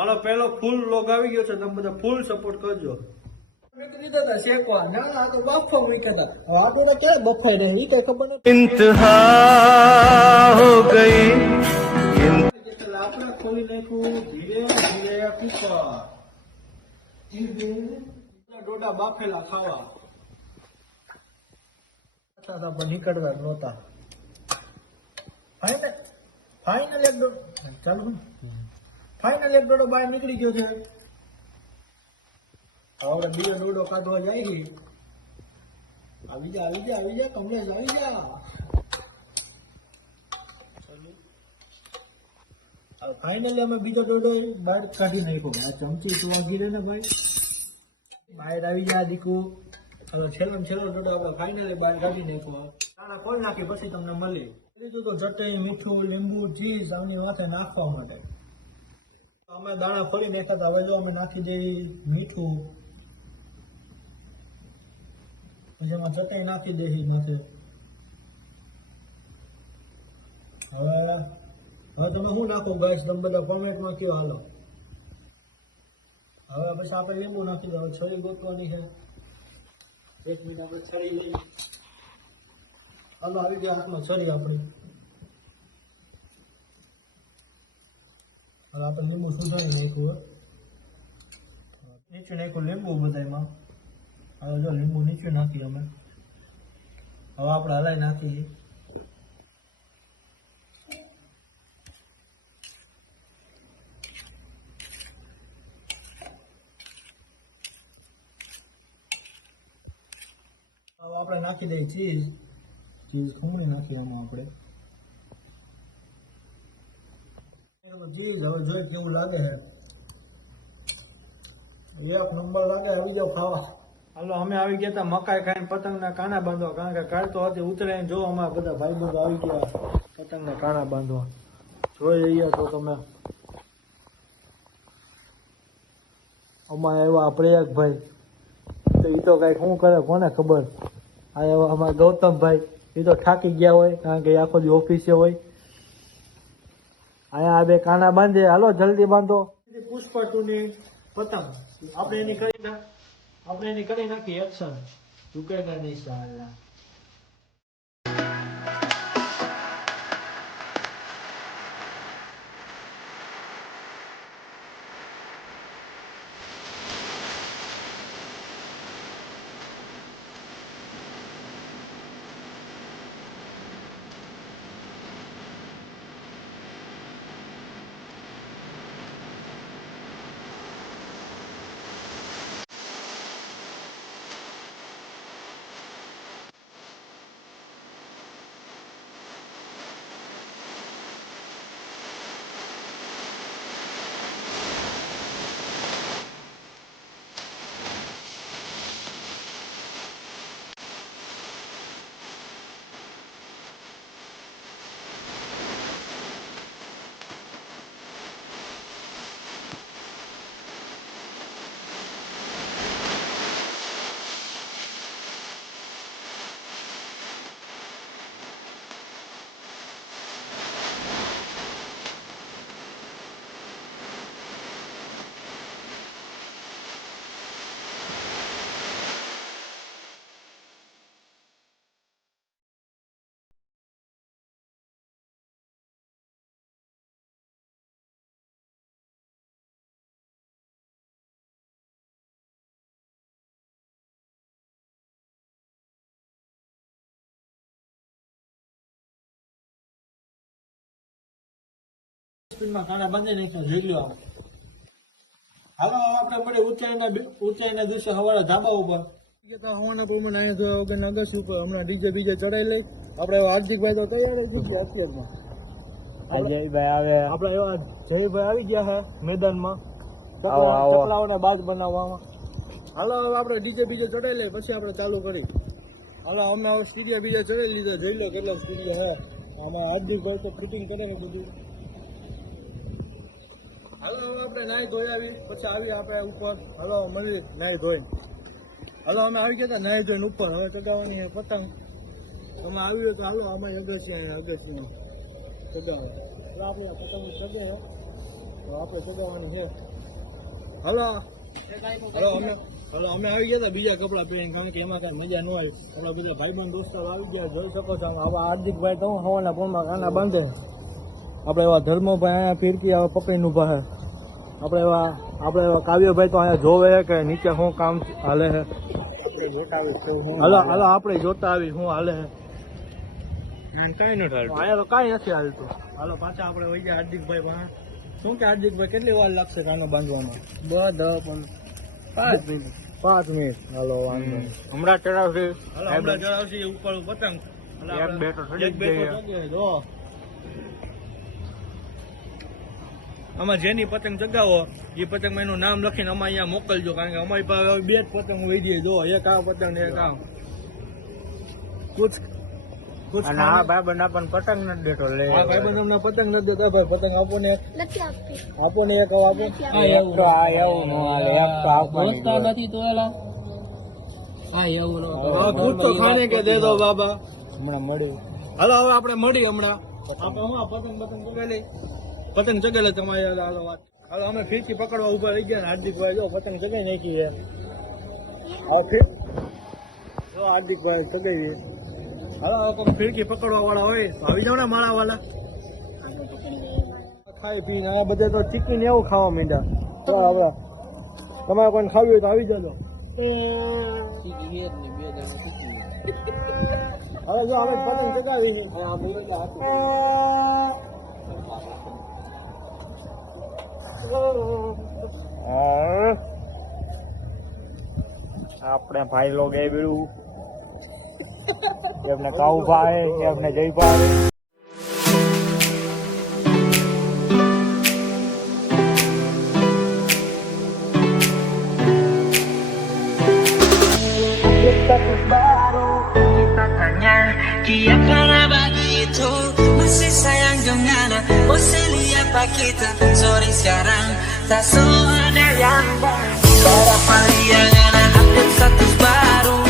મારો પહેલો ફૂલ લોગ આવી ગયો છે, તમે બધા ફૂલ સપોર્ટ કરજો. શેકવા ના તો બાફવા મૂક્યા હતા, આ તો ક્યારે બફાઈ રહે એ કઈ ખબર નથી. ઇંતહા હો ગઈ આપણે ખોલી નાખ્યું ધીરે ધીરે કુકર. ડોડા બાફેલા ખાવા પણ નીકળવા જ નહોતા. ફાઈનલ એક ડોડો ચાલુ ફાઈનલ એક ડોડો બહાર નીકળી ગયો છે. હવે બીજો ડોડો કાઢવા જાય છે. આવી જા કમલેશ આવી જા. ફાઈનલી અમે બીજો ડોડો બહાર કાઢી નાખ્યો. આ ચમચી તો વાગી રહે ને ભાઈ, બહાર આવી જા દીકુ. હવે છેલ્લો ડોડો આપણે ફાઈનલી બહાર કાઢી નાખ્યો. દાણા ખોલ નાખી પછી તમને મળી લીધું તો ચટણી, મીઠું, લીંબુ, ચીઝ આની માથે નાખવા માટે અમે દાણા ફોડી નાખ્યા હતા. હવે જો અમે નાખી દઈએ મીઠું, પછી એમાં ચટણી નાખી દઈએ માથે. હવે તમે શું નાખો ગાઈસ, તમે બધા કોમેન્ટમાં કયો હાલો. હવે પછી આપણે લીંબુ નાખી દો. હવે છરી ગોતવાની છે. 1 મિનિટ આપણે છરી લઈએ. હાલો આવી ગયા હાથમાં છરી આપણી. હવે આપણે લીંબુ સુધારી નાખ્યું, નીચે નાખ્યું લીંબુ બધામાં. હવે જો લીંબુ નીચે નાખીએ અમે. હવે આપણે હલાઈ નાખીએ. હવે આપણે નાખી દઈએ ચીઝ ખમણી નાખીએ આમાં આપણે. ચીઝ હવે જોઈએ કેવું લાગે છે. એક નંબર લાગે. આવી જાવ ખાવા. હાલો અમે આવી ગયા હતા મકાઈ ખાઈને પતંગના કાણા બાંધવા, કારણ કે કાલ તો હતી ઉતરાયણ. જો અમારા બધા ભાઈબંધો આવી ગયા પતંગના કાણા બાંધવા. જોઈ રહ્યા છો તમે. અમારે એવા પ્રયાગભાઈ તો એ તો કઈ શું કરે કોને ખબર. આ એવા અમારા ગૌતમભાઈ એ તો થાકી ગયા હોય, કારણ કે આખો દી ઓફિસે હોય. અહીંયા આ બે કાના બાંધે. હાલો જલ્દી બાંધો. પુષ્પા 2 ની પતંગ આપણે એની કરી નાખી એક્શન. ઝુકેગા નહીં સાલા. કાણા બાંધી નાખ્યા. જોઈ લો આવે. હાલો આપણે મળે ઉત્તરાયણના દિવસે સવારે ધાબા ઉપર હવાના પ્રમાણે અહીંયા વગર અગસ્ટ ઉપર હમણાં ડીજે બીજે ચડાઈ લઈ. આપણે હાર્દિકભાઈ તો તૈયાર જ છે અત્યારમાં. જયભાઈ આવે. આપણે એવા જયભાઈ આવી ગયા છે મેદાનમાં ચકલાઓને બાજ બનાવવામાં. હાલો હવે આપણે ડીજે બીજે ચડાઈ લઈએ, પછી આપણે ચાલુ કરી. હાલો અમે હવે સ્ટીડિયો બીજે ચડાવી લીધા. જોઈ લો કેટલા સ્ટીડિયો હે. આમાં હાર્દિકભાઈ તો ફિટિંગ કરે છે બધું. હાલો હવે આપણે નાહી ધોઈ આવી, પછી આવી આપણે ઉપર. હાલો મળી નાહી ધોઈ. હાલો અમે આવી ગયા હતા નાહી ધોઈને ઉપર. હવે ચગાવવાની છે પતંગ. તમે આવી હોય તો હાલો અમારી અગસ્ટની ચગાવે. આપણે પતંગ ચગે તો આપણે ચગાવવાની છે. હલો અમે આવી ગયા હતા બીજા કપડા પહેરીને, કારણ કે એમાં કઈ મજા ન આવી. આપણા બધા ભાઈબંધ દોસ્તારો આવી ગયા, જોઈ શકો છો. આવા હાર્દિકભાઈ તો હવાના ફોનમાં કાના બાંધે. આપણે એવા ધર્મભાઈ અહીંયા ફિરકી હવે પકડીને ઉભા છે. આપણે એવા કાવ્યભાઈ તો અહીંયા જોવે કે નીચે શું કામ હાલે છે. હાલો આપણે જોતા આવી શું હાલે છે. કઈ નથી હાલતું અહીંયા, તો કઈ નથી હાલતું. હાલો પાછા આપણે વહી ગયા હાર્દિકભાઈ પાસે. શું કે હાર્દિકભાઈ કેટલી વાર લાગશે કાનો બાંધવામાં? 5 મિનિટ. હાલો વાંધો નહીં. હમણાં ચડાવશે ઉપર પતંગ. એક બેઠો જો આમાં જેની પતંગ ચગાવો એ પતંગમાં એનું નામ લખીને અમારે અહીંયા મોકલજો, કારણ કે અમારી પાસે 2 જ પતંગ વહી જઈએ. જો એક આ પતંગ ને એક આ. અને આ ભાઈબંધ આપણને પતંગ નથી દેતો. આ ભાઈબંધ અમને પતંગ નથી દેતા. ભાઈ પતંગ આપો ને એક, આપો ને એક. આપો ખુદ તો ખાને કે દે દો બાબા. હમણાં મળ્યું. હાલો હવે આપણે મળી હમણાં. પતંગ ચગાવી પતંગ ચગાવે તમારે. હાલો વાત. હાલો અમે ફીરકી પકડવા ઉભા રહી ગયા ને હાર્દિકભાઈ જો પતંગ ચગાવી નાખી છે. જો હાર્દિકભાઈ ચગાવી. હાલો કોઈ ફીરકી પકડવા વાળા હોય તો આવી જાવ ને મારા વાળા. ખાઈ પીને આ બધે તો ચીકીને એવું ખાવા માંડ્યા. તો હવે તમારે કોઈને ખાવી હોય તો આવી જજો. હવે જો અમે પતંગ ચગાવી આપણે ભાઈ લોગ એ બીડું એમને કાવું ભાઈ એમને જય ભાઈ. Dia para begitu masih sayang dengan Você lihat pak kita sorry sekarang tak ada yang baik. Para paliangan update status baru.